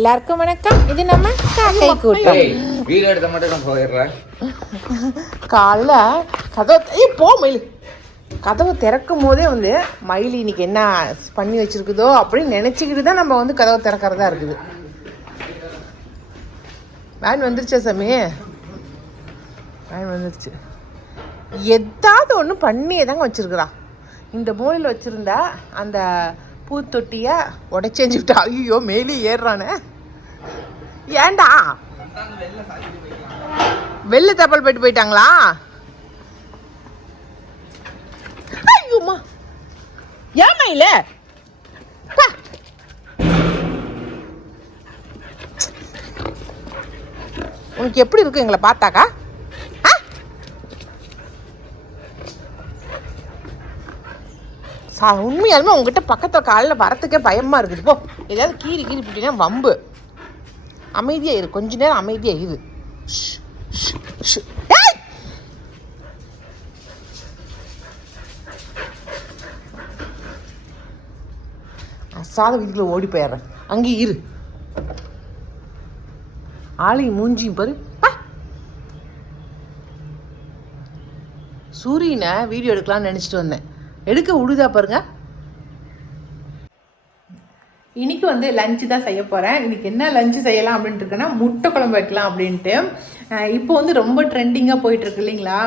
எல்லாருக்கும் வணக்கம். இது நம்ம காக்கை கூட்டம். வீடியோ எடுத்த மட்டும் நான் போயிடுறேன். காலைல கதவு மயில் கதவு திறக்கும் போதே வந்து மயில் இன்னைக்கு என்ன பண்ணி வச்சிருக்குதோ அப்படின்னு நினச்சிக்கிட்டு தான் நம்ம வந்து கதவை திறக்கிறதா இருக்குது. வேன் வந்துருச்சா சாமி? வேன் வந்துருச்சு. எதாவது ஒன்று பண்ணியே தாங்க வச்சிருக்கிறா. இந்த மூலையில் வச்சுருந்தா அந்த பூத்தொட்டியை உடைச்செஞ்சு விட்டா. ஐயோ மேலே ஏறுறானே. ஏண்டா வெளில தப்பல் போயிட்டு போயிட்டாங்களா? ஐயோம்மா ஏமா இல்ல உனக்கு எப்படி இருக்கு எங்களை பார்த்தாக்கா? உண்மையாலுமே உங்ககிட்ட பக்கத்தில் காலில் வரத்துக்கே பயமா இருக்குது. போ, ஏதாவது கீறி போட்டீங்கன்னா வம்பு. அமைதியா இரு, கொஞ்ச நேரம் அமைதியா இரு. அசாத வீட்டுக்குள்ள ஓடி போயிடுறேன். அங்கே இரு. ஆளையும் மூஞ்சியும் பாரு. சூரியனை வீடியோ எடுக்கலாம்னு நினச்சிட்டு வந்தேன். எடுக்க விடுதா பாருங்க. இன்னைக்கு வந்து லஞ்சு தான் செய்ய போகிறேன். இன்னைக்கு என்ன லஞ்சு செய்யலாம் அப்படின்ட்டு இருக்கேன்னா, முட்டை குழம்பு வைக்கலாம் அப்படின்ட்டு. இப்போ வந்து ரொம்ப ட்ரெண்டிங்காக போயிட்டுருக்கு இல்லைங்களா,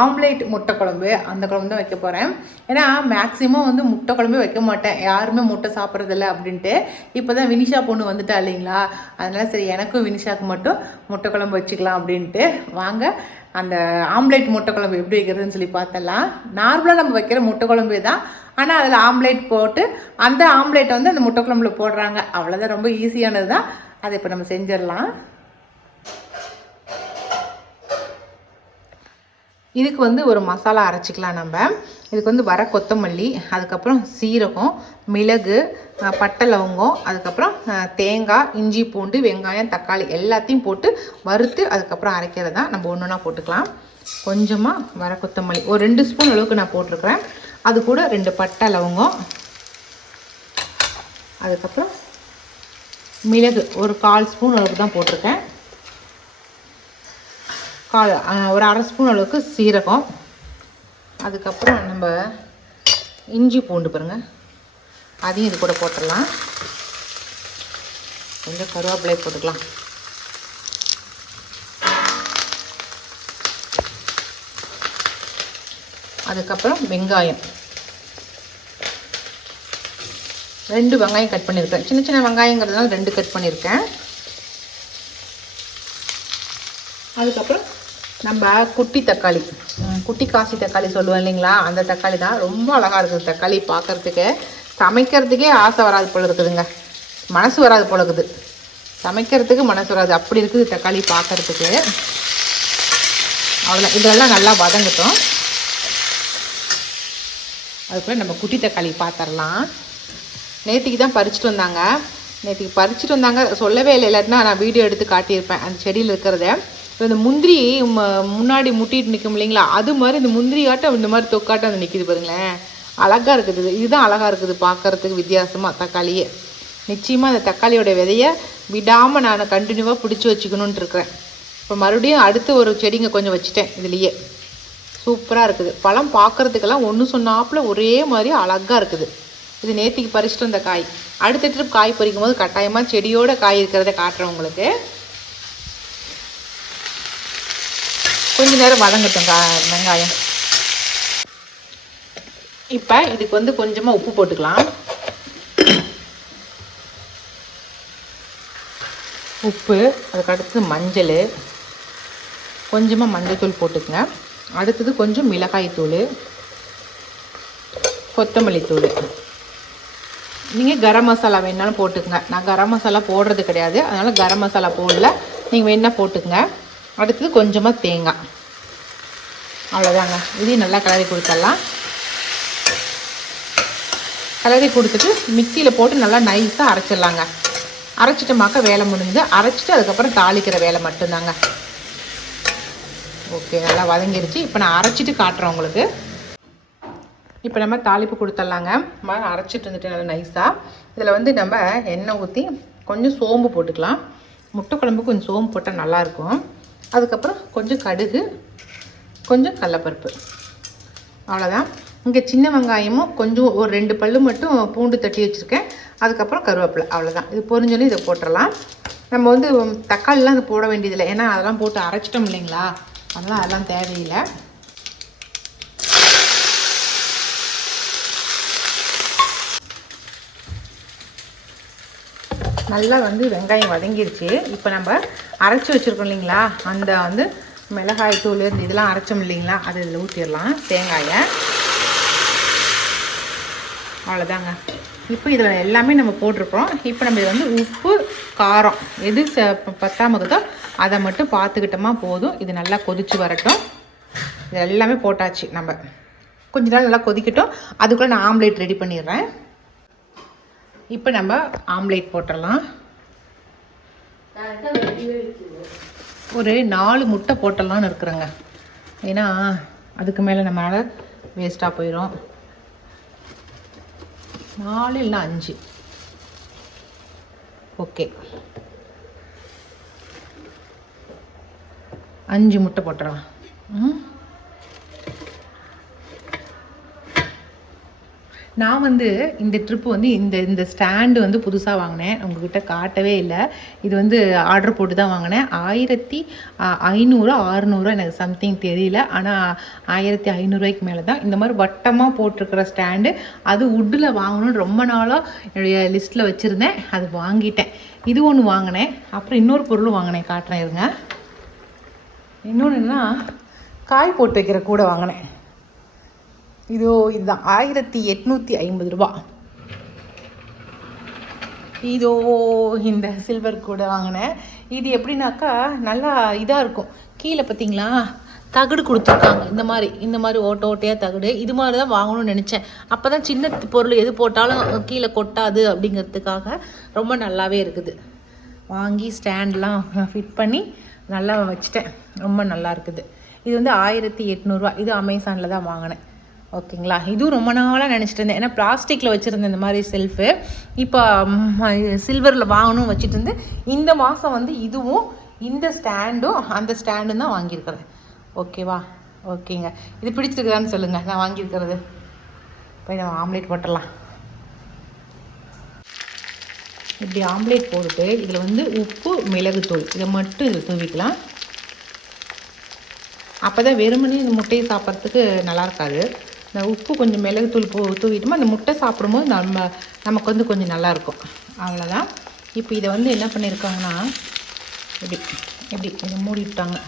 ஆம்லேட் முட்டை குழம்பு. அந்த குழம்பு தான் வைக்க போகிறேன். ஏன்னா மேக்ஸிமம் வந்து முட்டை குழம்பே வைக்க மாட்டேன், யாருமே முட்டை சாப்பிட்றதில்ல அப்படின்ட்டு. இப்போ தான் வினிஷா பொண்ணு வந்துட்டா இல்லைங்களா, அதனால் சரி எனக்கும் வினிஷாவுக்கு மட்டும் முட்டை குழம்பு வச்சுக்கலாம் அப்படின்ட்டு. வாங்க அந்த ஆம்லேட் முட்டை குழம்பு எப்படி வைக்கிறதுன்னு சொல்லி பார்த்தலாம். நார்மலாக நம்ம வைக்கிற முட்டை குழம்பு தான், ஆனால் அதில் ஆம்லேட் போட்டு அந்த ஆம்லேட்டை வந்து அந்த முட்டை குழம்புல போடுறாங்க. அவ்வளோதான், ரொம்ப ஈஸியானது தான். அதை இப்போ நம்ம செஞ்சிடலாம். இதுக்கு வந்து ஒரு மசாலா அரைச்சிக்கலாம் நம்ம. இதுக்கு வந்து வர கொத்தமல்லி, அதுக்கப்புறம் சீரகம், மிளகு, பட்டை லவங்கம், அதுக்கப்புறம் தேங்காய், இஞ்சி பூண்டு, வெங்காயம், தக்காளி எல்லாத்தையும் போட்டு வறுத்து அதுக்கப்புறம் அரைக்கிறது தான். நம்ம ஒன்று ஒன்றா போட்டுக்கலாம். கொஞ்சமாக வர கொத்தமல்லி ஒரு 2 ஸ்பூன் அளவுக்கு நான் போட்டிருக்கிறேன். அது கூட 2 பட்டை லவங்கம், அதுக்கப்புறம் மிளகு ஒரு 1/4 ஸ்பூன் அளவுக்கு தான் போட்டிருக்கேன். ஒரு 1/2 ஸ்பூன் அளவுக்கு சீரகம், அதுக்கப்புறம் நம்ம இஞ்சி பூண்டு பாருங்கள், அதையும் இது கூட போட்டுடலாம். கொஞ்சம் கருவேப்பிலை போட்டுக்கலாம். அதுக்கப்புறம் வெங்காயம் 2 வெங்காயம் கட் பண்ணியிருக்கேன். சின்ன சின்ன வெங்காயங்கிறதுனால 2 கட் பண்ணியிருக்கேன். அதுக்கப்புறம் நம்ம குட்டி தக்காளி, குட்டி காசி தக்காளி சொல்லுவோம் இல்லைங்களா, அந்த தக்காளி தான். ரொம்ப அழகாக இருக்குது தக்காளி பார்க்குறதுக்கு. சமைக்கிறதுக்கே ஆசை வராது போல இருக்குதுங்க, மனசு வராது போல இருக்குது. சமைக்கிறதுக்கு மனசு வராது, அப்படி இருக்குது தக்காளி பார்க்குறதுக்கு. அவ்வளோ இதெல்லாம் நல்லா வதங்கட்டும். அதுக்குள்ளே நம்ம குட்டி தக்காளி பார்த்துடலாம். நேற்றுக்கு தான் பறிச்சுட்டு வந்தாங்க. சொல்லவே இல்லை, இல்லாட்டினா நான் வீடியோ எடுத்து காட்டியிருப்பேன் அந்த செடியில் இருக்கிறத. இந்த முந்திரி முன்னாடி முட்டிட்டு நிற்கும் இல்லைங்களா, அது மாதிரி இந்த முந்திரி ஆட்டம் இந்த மாதிரி தொக்காட்டம் அது நிற்கிது பாருங்களேன். அழகாக இருக்குது. இதுதான் அழகாக இருக்குது பார்க்குறதுக்கு வித்தியாசமாக தக்காளியே. நிச்சயமாக அந்த தக்காளியோட விதையை விடாமல் நான் கண்டினியூவாக பிடிச்சி வச்சுக்கணுன்ட்டு இருக்கிறேன். இப்போ மறுபடியும் அடுத்து ஒரு செடிங்க கொஞ்சம் வச்சுட்டேன் இதுலேயே. சூப்பராக இருக்குது. பழம் பார்க்குறதுக்கெல்லாம் ஒன்று சொன்னாப்பில் ஒரே மாதிரி அழகாக இருக்குது. இது நேற்றுக்கு பறிச்சுட்டு வந்த காய். அடுத்த ட்ரிப் காய் பறிக்கும் போது கட்டாயமாக செடியோட காய் இருக்கிறத காட்டுறேன் உங்களுக்கு. கொஞ்ச நேரம் வதங்கட்டும் வெங்காயம். இப்போ இதுக்கு வந்து கொஞ்சமாக உப்பு போட்டுக்கலாம். உப்பு, அதுக்கடுத்து மஞ்சள், கொஞ்சமாக மஞ்சள் போட்டுக்குங்க. அடுத்தது கொஞ்சம் மிளகாய் தூள், கொத்தமல்லி தூள். நீங்கள் கரம் மசாலா வேணாலும் போட்டுக்கங்க. நான் கரம் மசாலா போடுறது கிடையாது, அதனால் கரம் மசாலா போடல, நீங்கள் வேணால் போட்டுக்கங்க. அடுத்தது கொஞ்சமாக தேங்காய். அவ்வளோதாங்க. இதையும் நல்லா கிளறி கொடுத்துடலாம். கிளறி கொடுத்துட்டு மிக்சியில் போட்டு நல்லா நைஸாக அரைச்சிடலாங்க. அரைச்சிட்டமாக்க வேலை முடிஞ்சு. அரைச்சிட்டு அதுக்கப்புறம் தாளிக்கிற வேலை மட்டும்தாங்க. ஓகே, நல்லா வதங்கிருச்சு. இப்போ நான் அரைச்சிட்டு காட்டுறேன் உங்களுக்கு. இப்போ நம்ம தாளிப்பு கொடுத்துடலாங்க. அரைச்சிட்டு வந்துட்டு நல்லா நைஸாக. இதில் வந்து நம்ம எண்ணெய் ஊற்றி கொஞ்சம் சோம்பு போட்டுக்கலாம். முட்டை குழம்புக்கு கொஞ்சம் சோம்பு போட்டால் நல்லாயிருக்கும். அதுக்கப்புறம் கொஞ்சம் கடுகு, கொஞ்சம் கடலப்பருப்பு, அவ்வளோதான். இங்கே சின்ன வெங்காயமும் கொஞ்சம் ஒரு 2 பல்லு மட்டும் பூண்டு தட்டி வச்சுருக்கேன். அதுக்கப்புறம் கருவேப்பிலை, அவ்வளோதான். இது பொரிஞ்சோன்னே இதை போட்டுடலாம். நம்ம வந்து தக்காளிலாம் இது போட வேண்டியதில்லை, ஏன்னா அதெல்லாம் போட்டு அரைச்சிட்டோம் இல்லைங்களா, அதெல்லாம் அதெல்லாம் தேவையில்லை. நல்லா வந்து வெங்காயம் வதங்கிடுச்சு. இப்போ நம்ம அரைச்சி வச்சுருக்கோம் இல்லைங்களா, அந்த வந்து மிளகாய் தூள் இதெல்லாம் அரைச்சோம் இல்லைங்களா, அது இதில் ஊற்றிடலாம் தேங்காயை. அவ்வளோதாங்க. இப்போ இதில் எல்லாமே நம்ம போட்டிருக்கோம். இப்போ நம்ம இதில் வந்து உப்பு காரம் எது பத்தாம இருக்குதோ அதை மட்டும் பார்த்துக்கிட்டோமா போதும். இது நல்லா கொதித்து வரட்டும். இது எல்லாமே போட்டாச்சு. நம்ம கொஞ்ச நாள் நல்லா கொதிக்கட்டும். அதுக்குள்ளே நான் ஆம்லேட் ரெடி பண்ணிடுறேன். இப்போ நம்ம ஆம்லேட் போட்டுடலாம். ஒரு 4 முட்டை போட்டலான்னு இருக்கிறேங்க, ஏன்னா அதுக்கு மேலே நம்மளால் வேஸ்ட்டாக போயிடும். 4 இல்லைனா 5. ஓகே, 5 முட்டை போட்டுடலாம். நான் வந்து இந்த ட்ரிப்பு வந்து இந்த ஸ்டாண்டு வந்து புதுசாக வாங்கினேன். உங்ககிட்ட காட்டவே இல்லை. இது வந்து ஆர்டர் போட்டு தான் வாங்கினேன். 1500 600 எனக்கு சம்திங் தெரியல. ஆனால் 1500 மேலே தான். இந்த மாதிரி வட்டமாக போட்டிருக்கிற ஸ்டாண்டு, அது வுட்டில் வாங்கணும்னு ரொம்ப நாளாக என்னுடைய லிஸ்ட்டில் வச்சுருந்தேன். அது வாங்கிட்டேன். இது ஒன்று வாங்கினேன். அப்புறம் இன்னொரு பொருளும் வாங்கினேன், காட்டுறேன் இருங்க. இன்னொன்று என்னன்னா, காய் போட்டு வைக்கிற கூட வாங்கினேன். இதுதான் 1850 ரூபா. இதோ இந்த சில்வர் கூட வாங்கினேன். இது எப்படின்னாக்கா நல்லா இதாக இருக்கும். கீழே பார்த்தீங்களா தகடு கொடுத்துருக்காங்க, இந்த மாதிரி ஓட்டையாக தகடு. இது மாதிரி தான் வாங்கணும்னு நினச்சேன். அப்போ தான் சின்ன பொருள் எது போட்டாலும் கீழே கொட்டாது அப்படிங்கிறதுக்காக ரொம்ப நல்லாவே இருக்குது. வாங்கி ஸ்டாண்ட்லாம் ஃபிட் பண்ணி நல்லா வச்சுட்டேன். ரொம்ப நல்லா இருக்குது. இது வந்து 1800 ரூபா. இது அமேசானில் தான் வாங்கினேன். ஓகேங்களா. இதுவும் ரொம்ப நாளாக நினச்சிட்டு இருந்தேன், ஏன்னா பிளாஸ்டிக்கில் வச்சுருந்தேன் இந்த மாதிரி செல்ஃபு. இப்போ சில்வரில் வாங்கணும்னு வச்சுட்டு இருந்து இந்த மாதம் வந்து இதுவும் இந்த ஸ்டாண்டும் அந்த ஸ்டாண்டும் தான் வாங்கியிருக்கிறேன். ஓகேவா? ஓகேங்க. இது பிடிச்சிருக்குதான்னு சொல்லுங்கள் நான் வாங்கியிருக்கிறது. போய் நம்ம ஆம்லேட் போட்டுடலாம். இப்படி ஆம்லேட் போட்டுட்டு இதில் வந்து உப்பு மிளகுத்தூள் இதை மட்டும் இதில் தூவிக்கலாம். அப்போ தான் வெறுமனே இந்த முட்டையை சாப்பிட்றதுக்கு நல்லா இருக்காது. இந்த உப்பு கொஞ்சம் மிளகுத்தூள் தூவிட்டோமா அந்த முட்டை சாப்பிடும்போது நமக்கு வந்து கொஞ்சம் நல்லாயிருக்கும். அவ்வளோதான். இப்போ இதை வந்து என்ன பண்ணியிருக்காங்கன்னா, இப்படி இதை மூடி விட்டாங்க.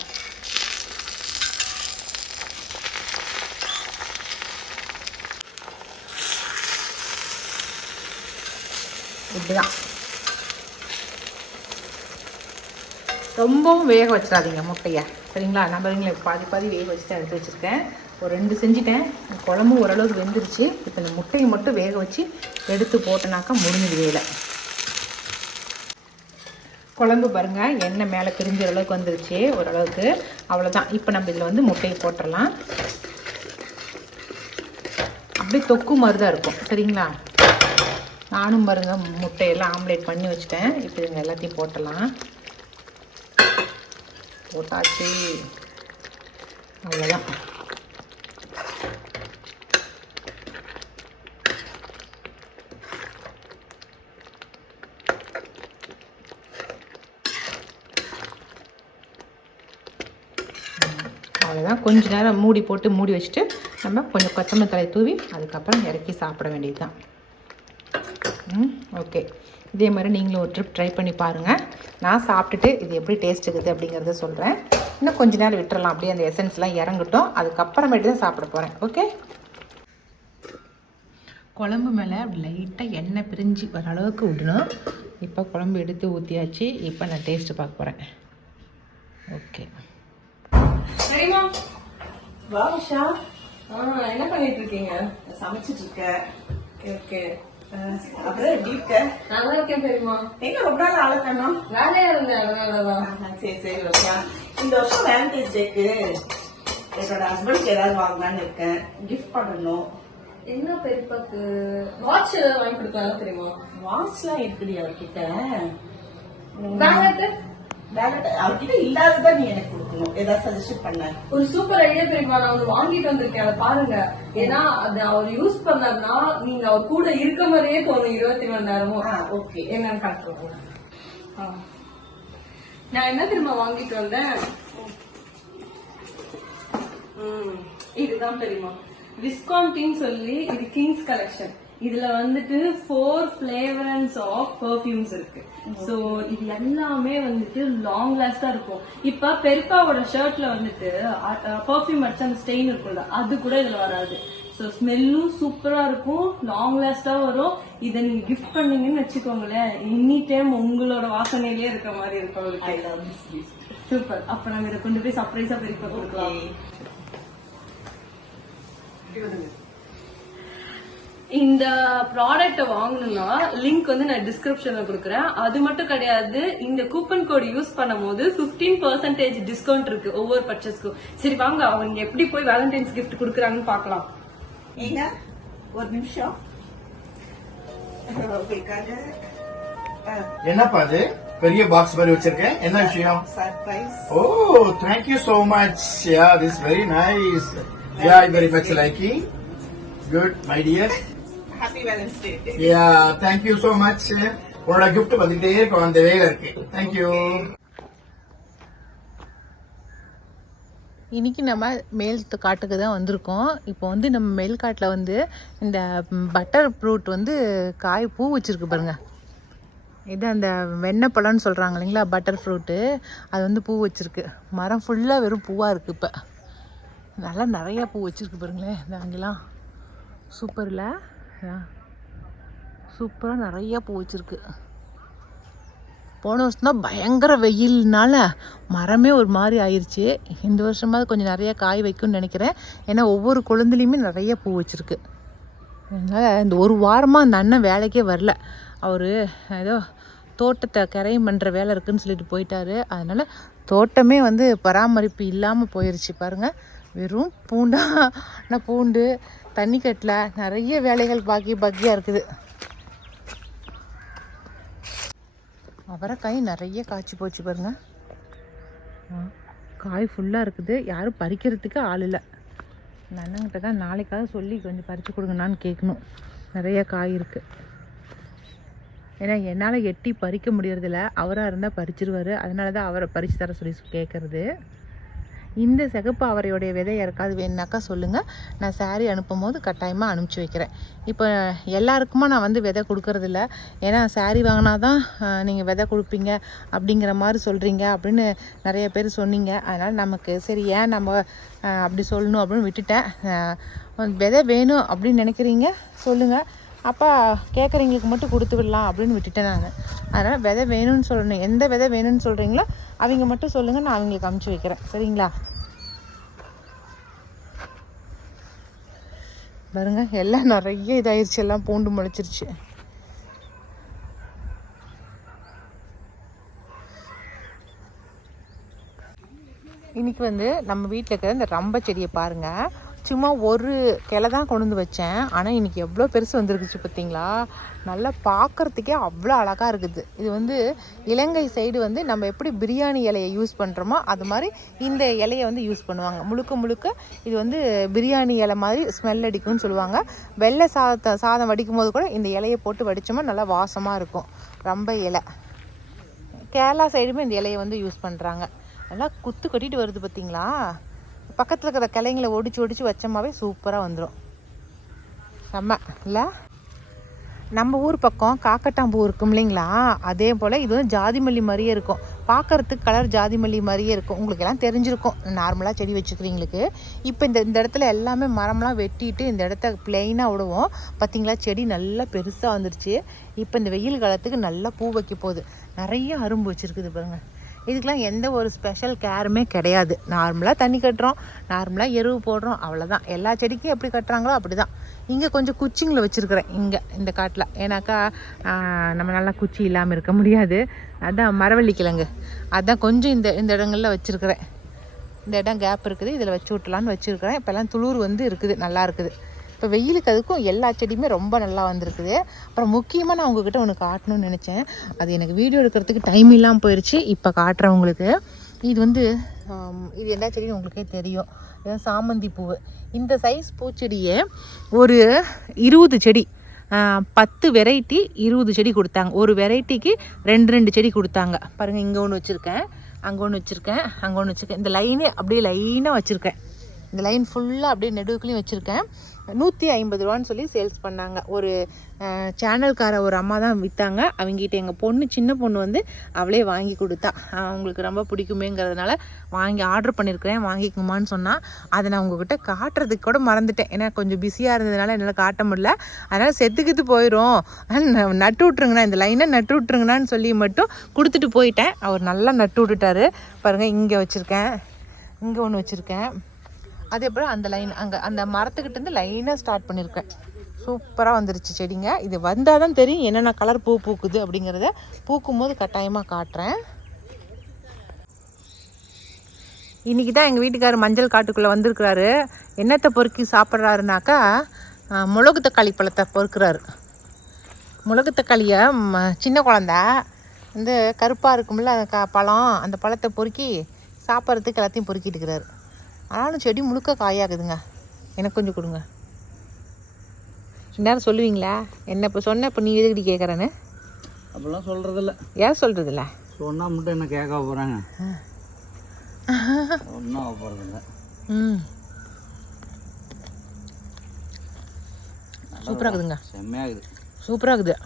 இப்படிதான். ரொம்பவும் வேக வச்சிடாதீங்க முட்டையை, சரிங்களா? நான் பாதி வேக வச்சு தான் எடுத்து வச்சுருக்கேன். ஒரு 2 செஞ்சுட்டேன். குழம்பு ஓரளவுக்கு வெந்துருச்சு. இப்போ இந்த முட்டையை மட்டும் வேக வச்சு எடுத்து போட்டனாக்கா முடிஞ்சது வேலை. குழம்பு பாருங்கள், எண்ணெய் மேலே பிரிஞ்ச அளவுக்கு வந்துருச்சு ஓரளவுக்கு. அவ்வளோதான். இப்போ நம்ம இதில் வந்து முட்டையை போட்டுடலாம். அப்படியே தொக்கு மாதிரி தான் இருக்கும், சரிங்களா? நானும் பாருங்கள் முட்டையெல்லாம் ஆம்லேட் பண்ணி வச்சுட்டேன். இப்போ இதுங்க எல்லாத்தையும் போட்டலாம். போட்டாச்சு. அவ்வளோதான். அவ்வளோதான். கொஞ்ச நேரம் மூடி வச்சுட்டு நம்ம கொஞ்சம் கொத்தமல்லி தழை தூவி அதுக்கப்புறம் இறக்கி சாப்பிட வேண்டியது தான். ஓகே. இதே மாதிரி நீங்களும் ஒரு ட்ரிப் ட்ரை பண்ணி பாருங்கள். நான் சாப்பிட்டுட்டு இது எப்படி டேஸ்ட் இருக்குது அப்படிங்கிறத சொல்கிறேன். இன்னும் கொஞ்ச நேரம் விட்டுறலாம், அப்படியே அந்த எசன்ஸ்லாம் இறங்கட்டும். அதுக்கப்புறமேட்டு தான் சாப்பிட போகிறேன். ஓகே. குழம்பு மேலே அப்படி லைட்டாக எண்ணெய் பிரிஞ்சு வர அளவுக்கு விடணும். இப்போ குழம்பு எடுத்து ஊற்றியாச்சு. இப்போ நான் டேஸ்ட்டு பார்க்க போகிறேன். ஓகே. சரிமா வா உஷா. என்ன பண்ணிட்டு இருக்கீங்க? சமைச்சிட்டு இருக்கேன். ஓகே. அப்புறம் எப்படி இருக்க? நல்லா இருக்கேன் பெரியமா. எங்க ரொம்ப நாள் ஆளக்கணும்? வேலையா இருந்தேன், அதனாலதான். சரி ஓகே. இந்த வருஷம் வேலண்டைன்ஸ் டேக்கு என்னோட ஹஸ்பண்டுக்கு ஏதாவது வாங்கலான்னு இருக்கேன். கிஃப்ட் பண்ணணும். என்ன பெரியப்பாக்கு வாட்ச் வாங்கி கொடுத்தாங்க தெரியுமா? வாட்ச்லாம் இருக்குடி அவர்கிட்ட. வேலட் அவர்கிட்ட இல்லாததான் நீ எனக்கு கொடுக்கணும். ஏதாவது சஜஷன் பண்ண. ஒரு சூப்பர் ஐடியா தெரியுமா? நான் ஒண்ணு வாங்கிட்டு வந்திருக்கேன், அதை பாருங்க. ஏன்னா அது அவர் யூஸ் பண்ணாருன்னா நீங்க அவர் கூட இருக்க மாதிரியே தோணும் 24 நேரமும். ஓகே, என்னன்னு காட்டுறோம். நான் என்ன தெரியுமா வாங்கிட்டு வந்தேன்? இதுதான் தெரியுமா, விஸ்கான்டின்னு சொல்லி, இது கிங்ஸ் கலெக்ஷன். இதுல வந்துட்டு 4 flavorants ஆஃப் பெர்ஃபியூம்ஸ் இருக்கு. சோ இது எல்லாமே வந்துட்டு லாங் லாஸ்டா இருக்கும். இப்ப பெருப்பாவோட ஷர்ட்ல வந்துட்டு பெர்ஃபியூம் அடிச்ச அந்த ஸ்டெயின் இருக்கும்ல, அது கூட இதுல வராது. சோ ஸ்மெல்லும் சூப்பரா இருக்கும், லாங் லாஸ்டா வரும். இதை நீங்க கிஃப்ட் பண்ணீங்கன்னு வச்சுக்கோங்களேன், எனி டைம் உங்களோட வாசனையிலேயே இருக்க மாதிரி இருக்கும். சூப்பர். அப்ப நாங்க இதை கொண்டு போய் சர்ப்ரைஸா பெருப்பா கொடுக்கலாம். இந்த ப்ராடக்ட வாங்கணும்னா லிங்க் வந்து நான் டிஸ்கிரிப்ஷன்ல கொடுக்குறேன். அது மட்டும் கிடையாது, இந்த கூப்பன் கோட் யூஸ் பண்ணும் போது 15% டிஸ்கவுண்ட் இருக்கு ஒவ்வொரு பர்ச்சேஸ்க்கும். சரி வாங்க, அவங்க எப்படி போய் வேலண்டைன்ஸ் கிஃப்ட் கொடுக்குறாங்கன்னு பாக்கலாம். ஏங்க ஒரு நிமிஷம். என்னப்பா அது பெரிய பாக்ஸ் மாதிரி வச்சிருக்கேன், என்ன விஷயம்? Surprise. Oh, thank you so much. Yeah, this is very nice. Yeah, I very much liking. Good, my dear. Happy valence day. Yeah, thank you so much. உன்னோட gift வந்துட்டே இருக்கும், அந்த வேலை இருக்கு. Thank you. இன்றைக்கி நம்ம மேல் காட்டுக்கு தான் வந்திருக்கோம். இப்போ வந்து நம்ம மேல் காட்டில் வந்து இந்த பட்டர் ஃப்ரூட் வந்து காய் பூ வச்சுருக்கு பாருங்க. இது அந்த வெண்ணப்பழம்னு சொல்கிறாங்க இல்லைங்களா, பட்டர் ஃப்ரூட்டு, அது வந்து பூ வச்சுருக்கு. மரம் ஃபுல்லாக வெறும் பூவாக இருக்குது. இப்போ நல்லா நிறையா பூ வச்சுருக்கு பாருங்களேன். இந்த அங்கெல்லாம் சூப்பரில், சூப்பராக நிறையா பூ வச்சுருக்கு. போன வருஷம் தான் பயங்கர வெயில்னால மரமே ஒரு மாதிரி ஆயிடுச்சு. இந்த வருஷமாவது கொஞ்சம் நிறையா காய் வைக்கும்னு நினைக்கிறேன். ஏன்னா ஒவ்வொரு குழந்தைலையுமே நிறைய பூ வச்சுருக்கு. அதனால் இந்த ஒரு வாரமாக அந்த அண்ணன் வேலைக்கே வரல. அவர் ஏதோ தோட்டத்தை கரையும் பண்ணுற வேலை இருக்குதுன்னு சொல்லிட்டு போயிட்டாரு. அதனால் தோட்டமே வந்து பராமரிப்பு இல்லாமல் போயிடுச்சு பாருங்கள். வெறும் பூண்டு, தண்ணி கட்டில் நிறைய வேலைகள் பாக்கியாக இருக்குது. அவரைக்காய் நிறைய காய்ச்சி போச்சு பாருங்க. காய் ஃபுல்லாக இருக்குது. யாரும் பறிக்கிறதுக்கு ஆள் இல்லை. இந்த அண்ணங்கிட்ட தான் நாளைக்காக சொல்லி கொஞ்சம் பறித்து கொடுங்கண்ணான்னு கேட்கணும். நிறைய காய் இருக்குது. ஏன்னா என்னால் எட்டி பறிக்க முடியறதில்ல. அவராக இருந்தால் பறிச்சிருவார். அதனால தான் அவரை பறித்து தர சொல்லி கேட்குறது. இந்த சிகப்பு அவரையோடைய விதை யாருக்காவது வேணுனாக்கா சொல்லுங்கள். நான் சாரீ அனுப்பும் போது கட்டாயமாக அனுப்பிச்சி வைக்கிறேன். இப்போ எல்லாருக்குமா நான் வந்து விதை கொடுக்கறதில்ல. ஏன்னா சாரீ வாங்கினா தான் நீங்கள் விதை கொடுப்பீங்க அப்படிங்கிற மாதிரி சொல்கிறீங்க அப்படின்னு நிறைய பேர் சொன்னீங்க. அதனால் நமக்கு சரி ஏன் நம்ம அப்படி சொல்லணும் அப்படின்னு விட்டுட்டேன். விதை வேணும் அப்படின்னு நினைக்கிறீங்க சொல்லுங்கள். அப்போ கேட்குறவங்களுக்கு மட்டும் கொடுத்து விடலாம் அப்படின்னு விட்டுட்டேன் நான். அதனால் விதை வேணும்னு சொல்லணும். எந்த விதை வேணும்னு சொல்கிறீங்களோ அவங்க மட்டும் சொல்லுங்கள், நான் அவங்களுக்கு அமுச்சு வைக்கிறேன். சரிங்களா? பாருங்க, எல்லாம் நிறைய இதாயிருச்சு. எல்லாம் பூண்டு முளைச்சிருச்சு. இன்றைக்கி வந்து நம்ம வீட்டில் இருக்கிற இந்த ரம்ப செடியை பாருங்கள். சும்மா ஒரு கிளை தான் கொண்டு வந்து வச்சேன். ஆனால் இன்றைக்கி எவ்வளோ பெருசு வந்துருக்குச்சு பார்த்தீங்களா? நல்லா பார்க்குறதுக்கே அவ்வளோ அழகாக இருக்குது. இது வந்து இலங்கை சைடு வந்து நம்ம எப்படி பிரியாணி இலையை யூஸ் பண்ணுறோமோ அது மாதிரி இந்த இலையை வந்து யூஸ் பண்ணுவாங்க. முழுக்க இது வந்து பிரியாணி இலை மாதிரி ஸ்மெல் அடிக்கும்னு சொல்லுவாங்க. வெள்ளை சாதம் வடிக்கும் போது கூட இந்த இலையை போட்டு வடித்தோம்னா நல்லா வாசமாக இருக்கும். ரொம்ப இலை கேரளா சைடுமே இந்த இலையை வந்து யூஸ் பண்ணுறாங்க. நல்லா குத்து கட்டிட்டு வருது பார்த்தீங்களா? பக்கத்தில் இருக்கிற கிளைங்களை ஒடிச்சு வச்சோமாவே சூப்பராக வந்துடும். செம்ம இல்லை? நம்ம ஊர் பக்கம் காக்கட்டாம்பூ இருக்கும் இல்லைங்களா, அதே போல் இது வந்து ஜாதி மல்லி மாதிரியே இருக்கும். பார்க்குறதுக்கு கலர் ஜாதி மல்லி மாதிரியே இருக்கும். உங்களுக்கு எல்லாம் தெரிஞ்சிருக்கும் நார்மலாக செடி வச்சுக்கிறீங்களுக்கு. இப்போ இந்த இடத்துல எல்லாமே மரம்லாம் வெட்டிட்டு இந்த இடத்த பிளெயினாக விடுவோம். பார்த்திங்களா, செடி நல்லா பெருசாக வந்துருச்சு. இப்போ இந்த வெயில் காலத்துக்கு நல்லா பூ வைக்க போகுது. நிறைய அரும்பு வச்சுருக்குது பாருங்கள். இதுக்கெலாம் எந்த ஒரு ஸ்பெஷல் கேருமே கிடையாது. நார்மலாக தண்ணி கட்டுறோம், நார்மலாக எருவு போடுறோம், அவ்வளோதான். எல்லா செடிக்கும் எப்படி கட்டுறாங்களோ அப்படி தான். இங்கே கொஞ்சம் குச்சிங்களை வச்சுருக்கிறேன் இங்கே இந்த காட்டில். ஏன்னாக்கா நம்ம நல்லா குச்சி இல்லாமல் இருக்க முடியாது. அதுதான் மரவள்ளி கிழங்கு, அதுதான் கொஞ்சம் இந்த இடங்களில் வச்சுருக்கிறேன். இந்த இடம் கேப் இருக்குது, இதில் வச்சு விட்டலான்னு வச்சுருக்கிறேன். இப்போல்லாம் துளிர் வந்து இருக்குது, நல்லா இருக்குது. இப்போ வெயிலுக்கு அதுக்கும் எல்லா செடியுமே ரொம்ப நல்லா வந்திருக்குது. அப்புறம் முக்கியமாக நான் உங்ககிட்ட ஒன்று காட்டணும்னு நினச்சேன், அது எனக்கு வீடியோ எடுக்கிறதுக்கு டைம் இல்லாமல் போயிடுச்சு. இப்போ காட்டுறேன் உங்களுக்கு. இது வந்து இது என்ன செடின்னு உங்களுக்கே தெரியும், இது சாமந்தி பூவு. இந்த சைஸ் பூச்செடியே ஒரு 20 செடி 10 வெரைட்டி 20 செடி கொடுத்தாங்க. ஒரு வெரைட்டிக்கு 2 செடி கொடுத்தாங்க. பாருங்கள், இங்கே ஒன்று வச்சுருக்கேன், அங்கே ஒன்று வச்சுருக்கேன், அங்கே ஒன்று வச்சுருக்கேன். இந்த லைனே அப்படியே லைனாக வச்சுருக்கேன். இந்த லைன் ஃபுல்லாக அப்படியே நெடுவுக்குலையும் வச்சுருக்கேன். 150 ரூபான்னு சொல்லி சேல்ஸ் பண்ணாங்க. ஒரு சேனல்கார ஒரு அம்மா தான் விற்றாங்க. அவங்ககிட்ட எங்கள் பொண்ணு, சின்ன பொண்ணு வந்து அவளே வாங்கி கொடுத்தா. அவங்களுக்கு ரொம்ப பிடிக்குமேங்கிறதுனால வாங்கி ஆர்டர் பண்ணியிருக்கிறேன், வாங்கிக்குமான்னு சொன்னால். அதை நான் உங்ககிட்ட காட்டுறதுக்கு கூட மறந்துட்டேன், ஏன்னா கொஞ்சம் பிஸியாக இருந்ததுனால என்னால் காட்ட முடியல. அதனால் செத்துக்கிட்டு போயிடும், நட்டு விட்ருங்கண்ணா, இந்த லைனை நட்டு விட்ருங்கண்ணான்னு சொல்லி மட்டும் கொடுத்துட்டு போயிட்டேன். அவர் நல்லா நட்டு விட்டுட்டாரு. பாருங்கள், இங்கே வச்சுருக்கேன், இங்கே ஒன்று வச்சுருக்கேன். அதே போல் அந்த லைன் அங்கே அந்த மரத்துக்கிட்டேருந்து லைனாக ஸ்டார்ட் பண்ணியிருக்கேன். சூப்பராக வந்துருச்சு செடிங்க. இது வந்தால் தான் தெரியும் என்னென்ன கலர் பூ பூக்குது அப்படிங்கிறத. பூக்கும் போது கட்டாயமாக காட்டுறேன். இன்றைக்கி தான் எங்கள் வீட்டுக்காரர் மஞ்சள் காட்டுக்குள்ளே வந்திருக்கிறாரு. என்னத்தை பொறுக்கி சாப்பிட்றாருனாக்கா, மிளகு தக்காளி பழத்தை பொறுக்கிறாரு. மிளகு தக்காளியை சின்ன குழந்த வந்து கருப்பாக இருக்கும்ல பழம், அந்த பழத்தை பொறுக்கி சாப்பிட்றதுக்கு எல்லாத்தையும் பொறுக்கிட்டு இருக்கிறாரு. ஆனாலும் செடி முழுக்க காயாகுதுங்க. எனக்கு கொஞ்சம் கொடுங்க. நேரம் சொல்லுவீங்களா என்ன? இப்போ சொன்னேன், இப்போ நீ எதுக்கிட்டு கேட்குறேன்னு? அப்படிலாம் சொல்கிறதில்ல. ஏன் சொல்கிறதில்ல? சொன்னால் மட்டும் என்ன கேட்க போகிறாங்க, ஒன்றும் ஆக போகிறதில்ல. சூப்பராக இருக்குதுங்க, செம்மையாகுது, சூப்பராக இருக்குது.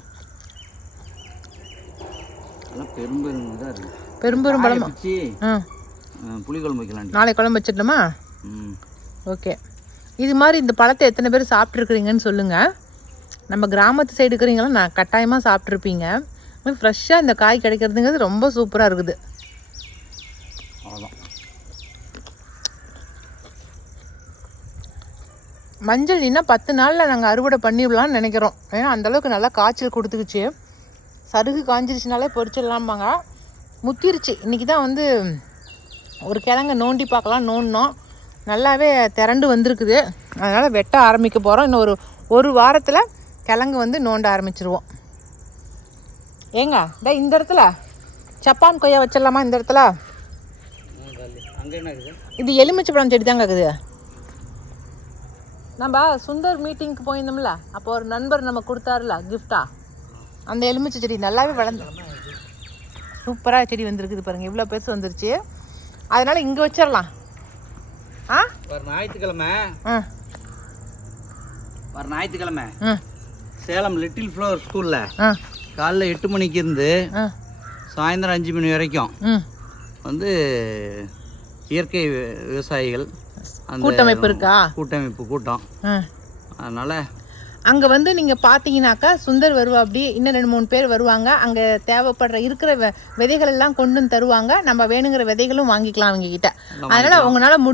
அதெல்லாம் பெரும்பெரும் இதாக இருக்குது. பெரும்பெரும் பழமா? புளி குழம்பு வைக்கலாம். நாளை குழம்பு வச்சிடலாமா? ஓகே. இது மாதிரி இந்த பழத்தை எத்தனை பேர் சாப்பிட்ருக்குறீங்கன்னு சொல்லுங்கள். நம்ம கிராமத்து சைடு இருக்கிறீங்களா, நான் கட்டாயமாக சாப்பிட்ருப்பீங்க. ஃப்ரெஷ்ஷாக இந்த காய் கிடைக்கிறதுங்கிறது ரொம்ப சூப்பராக இருக்குது. மஞ்சள் இன்னும் 10 நாளில் நாங்கள் அறுவடை பண்ணிவிடலான்னு நினைக்கிறோம். ஏன்னா அந்தளவுக்கு நல்லா காய்ச்சல் கொடுத்துக்குச்சு. சருகு காஞ்சிருச்சுனாலே பொறிச்சிடலாம்பாங்க. முத்திருச்சு. இன்றைக்கி தான் வந்து ஒரு கிழங்க நோண்டி பார்க்கலாம் நோண்டினோம், நல்லாவே திரண்டு வந்திருக்குது. அதனால் வெட்ட ஆரம்பிக்க போகிறோம். இன்னும் ஒரு வாரத்தில் கிழங்கு வந்து நோண்ட ஆரம்பிச்சிருவோம். ஏங்க இந்த இடத்துல சப்பான் கொய்யா வச்சிடலாமா? இந்த இடத்துல இது எலுமிச்சை பழம் செடி தாங்க இருக்குது. நம்ம சுந்தர் மீட்டிங்க்கு போயிருந்தோம்ல, அப்போ ஒரு நண்பர் நம்ம கொடுத்தாருல கிஃப்டா, அந்த எலுமிச்சை செடி நல்லாவே வளர்ந்து சூப்பராக செடி வந்திருக்குது. பாருங்கள், இவ்வளோ பெருசு வந்துருச்சு. அதனால இங்கே வச்சிடலாம். வர ஞாயிற்றுக்கிழமை சேலம் லிட்டில் ஃப்ளவர் ஸ்கூலில் காலைல 8 மணிக்கு இருந்து சாயந்தரம் 5 மணி வரைக்கும் வந்து இயற்கை விவசாயிகள் அந்த கூட்டமைப்பு இருக்கா, கூட்டமைப்பு கூட்டம். அதனால் அங்கே வந்து நீங்கள் பார்த்தீங்கன்னாக்கா சுந்தர் வருவா, அப்படி இன்னும் 2-3 பேர் வருவாங்க. அங்கே தேவைப்படுற இருக்கிற விதைகள் எல்லாம் கொண்டு வந்து தருவாங்க. நம்ம வேணுங்கிற விதைகளும் வாங்கிக்கலாம் அவங்க கிட்ட. அதனால் உங்களால்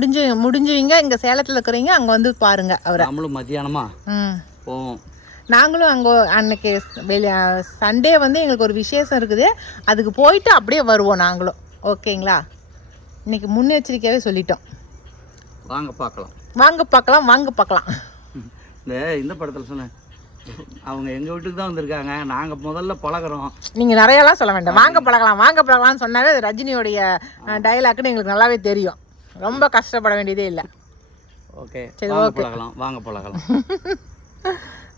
முடிஞ்சுவீங்க இங்கே சேலத்தில் இருக்கிறீங்க, அங்கே வந்து பாருங்க அவரை. நம்மளும் மத்தியானமா போவோம். நாங்களும் அங்கே அன்னைக்கு சண்டே வந்து எங்களுக்கு ஒரு விசேஷம் இருக்குது, அதுக்கு போயிட்டு அப்படியே வருவோம் நாங்களும். ஓகேங்களா? இன்னைக்கு முன்னெச்சரிக்கையாகவே சொல்லிட்டோம். வாங்க பார்க்கலாம், வாங்க பார்க்கலாம், வாங்க பார்க்கலாம். இந்த படத்தில் சொன்னேன், அவங்க எங்கள் வீட்டுக்கு தான் வந்திருக்காங்க, நாங்கள் முதல்ல பழகிறோம். நீங்கள் நிறையலாம் சொல்ல வேண்டாம், வாங்க பழகலாம், வாங்க பழகலாம்னு சொன்னாவே ரஜினியோடைய டைலாக்னு எங்களுக்கு நல்லாவே தெரியும். ரொம்ப கஷ்டப்பட வேண்டியதே இல்லை. ஓகே, சரி, வாங்க பழகலாம், வாங்க பழகலாம்.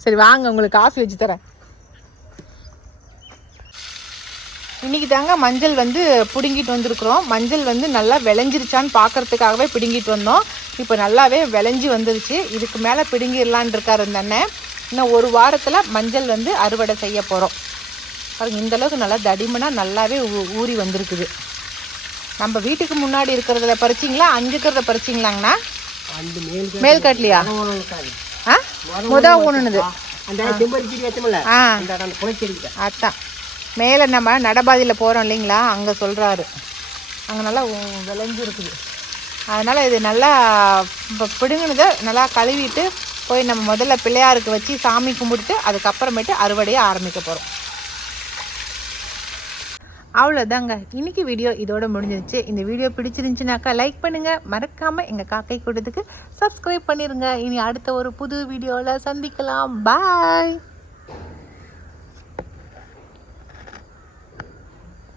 சரி வாங்க, உங்களுக்கு காஃபி வச்சு தரேன். இன்றைக்கி தாங்க மஞ்சள் வந்து பிடுங்கிட்டு வந்திருக்கிறோம். மஞ்சள் வந்து நல்லா விளைஞ்சிருச்சான்னு பார்க்கறதுக்காகவே பிடுங்கிட்டு வந்தோம். இப்போ நல்லாவே விளைஞ்சி வந்துருச்சு. இதுக்கு மேலே பிடுங்கிடலான் இருக்காரு இந்த அண்ணன். இன்னும் ஒரு வாரத்தில் மஞ்சள் வந்து அறுவடை செய்ய போகிறோம். பாருங்க, இந்தளவுக்கு நல்லா தடிமனாக நல்லாவே ஊறி வந்திருக்குது. நம்ம வீட்டுக்கு முன்னாடி இருக்கிறத பறிச்சிங்களா, அங்கே இருக்கிறத பறிச்சிங்களாங்கண்ணா? மேல் காட்டலையா? ஊனுனது அதான் மேலே நம்ம நடபாதையில் போகிறோம் இல்லைங்களா, அங்கே சொல்கிறாரு. அங்கே நல்லா விளைஞ்சு இருக்குது. அதனால் இது நல்லா பிடுங்கினதை நல்லா கழுவிட்டு போய் நம்ம முதல்ல பிள்ளையாருக்கு வச்சு சாமி கும்பிட்டு அதுக்கப்புறமேட்டு அறுவடையை ஆரம்பிக்க போகிறோம். அவ்வளோதாங்க, இன்னைக்கு வீடியோ இதோட முடிஞ்சிருச்சு. இந்த வீடியோ பிடிச்சிருந்துச்சுனாக்கா லைக் பண்ணுங்கள், மறக்காமல் எங்கள் காக்கை கூட்டத்துக்கு சப்ஸ்கிரைப் பண்ணிடுங்க. இனி அடுத்த ஒரு புது வீடியோவில் சந்திக்கலாம். பாய்.